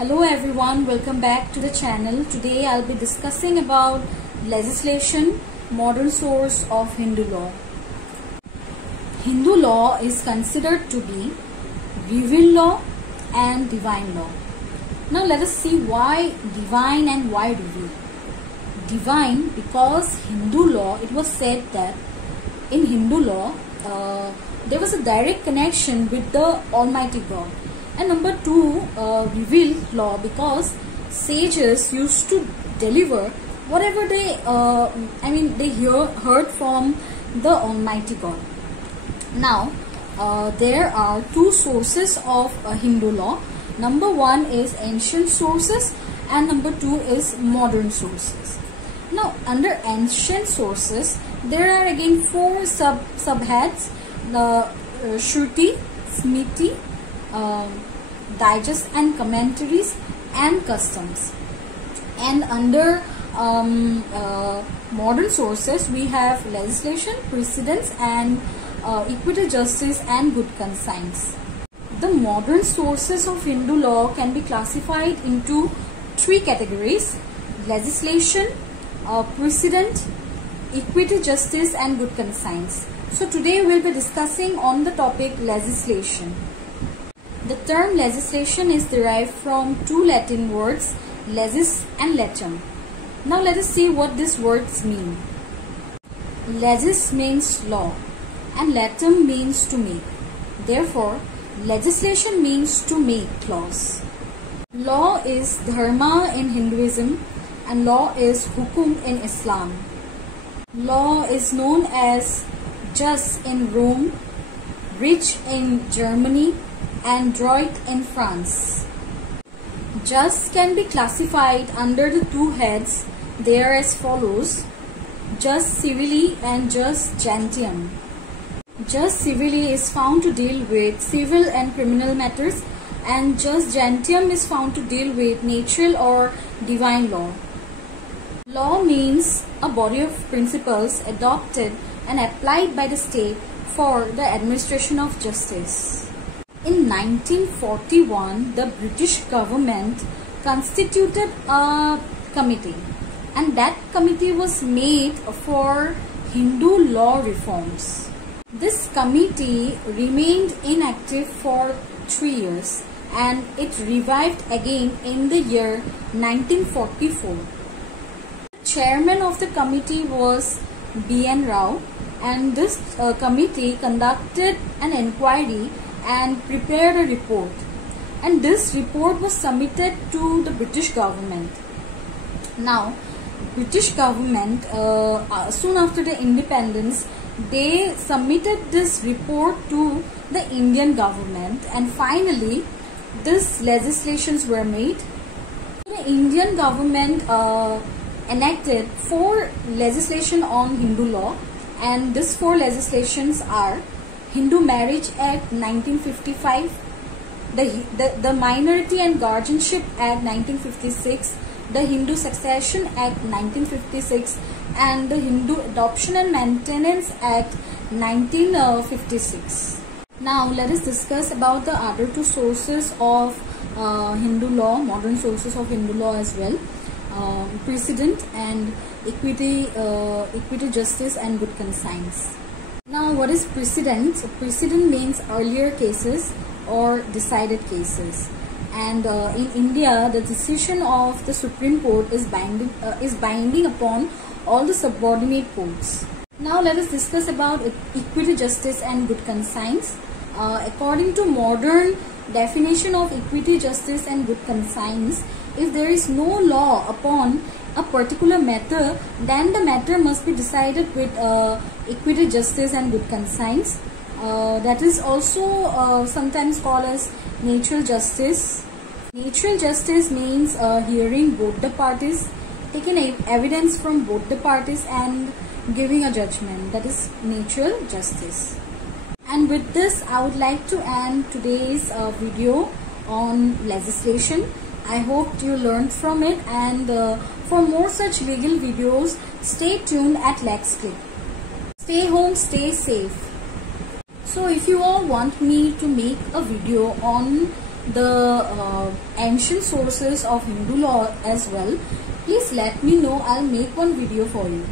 Hello everyone, welcome back to the channel. Today I'll be discussing about legislation, modern source of Hindu law. Hindu law is considered to be revealed law and divine law. Now let us see why divine and why revealed. Divine because Hindu law, it was said that in Hindu law there was a direct connection with the Almighty God. And number two, revealed law because sages used to deliver whatever they heard from the Almighty God. Now there are two sources of Hindu law. Number one is ancient sources and number two is modern sources. Now under ancient sources there are again four subheads: the Shruti, Smriti, digest and commentaries and customs. And under modern sources we have legislation, precedents and equity, justice and good conscience. The modern sources of Hindu law can be classified into three categories: legislation, precedent, equity, justice and good conscience. So today we will be discussing on the topic legislation. The term legislation is derived from two Latin words, legis and latum. Now let us see what these words mean. Legis means law and latum means to make. Therefore, legislation means to make laws. Law is dharma in Hinduism and law is hukum in Islam. Law is known as jus in Rome, rich in Germany and droit in France. Jus can be classified under the two heads. They are as follows: jus civili and jus gentium. Jus civili is found to deal with civil and criminal matters, and jus gentium is found to deal with natural or divine law. Law means a body of principles adopted and applied by the state for the administration of justice. In 1941, the British government constituted a committee, and that committee was made for Hindu law reforms. This committee remained inactive for 3 years and it revived again in the year 1944. The chairman of the committee was B.N. Rao, and this committee conducted an inquiry and prepared a report, and this report was submitted to the British government. Now British government soon after the independence, they submitted this report to the Indian government, and finally these legislations were made. The Indian government enacted 4 legislation on Hindu law, and these 4 legislations are Hindu Marriage Act 1955, the Minority and Guardianship Act 1956, the Hindu Succession Act 1956 and the Hindu Adoption and Maintenance Act 1956. Now let us discuss about the other two sources of Hindu law, modern sources of Hindu law as well. Precedent and equity, justice and good conscience. Now what is precedent? So, precedent means earlier cases or decided cases, and in India the decision of the Supreme Court is binding upon all the subordinate courts. Now let us discuss about equity, justice and good conscience. According to modern definition of equity, justice and good conscience, if there is no law upon a particular matter, then the matter must be decided with equity, justice and good conscience. That is also sometimes called as natural justice. Natural justice means hearing both the parties, taking evidence from both the parties and giving a judgment. That is natural justice. And with this I would like to end today's video on legislation. I hope you learned from it, and for more such legal videos, stay tuned at LexClick. Stay home, stay safe. So if you all want me to make a video on the ancient sources of Hindu law as well, please let me know. I'll make one video for you.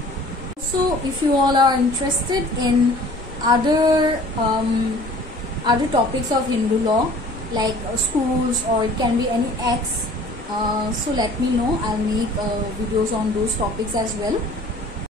So if you all are interested in other topics of Hindu law, like schools, or it can be any acts, so let me know. I'll make videos on those topics as well.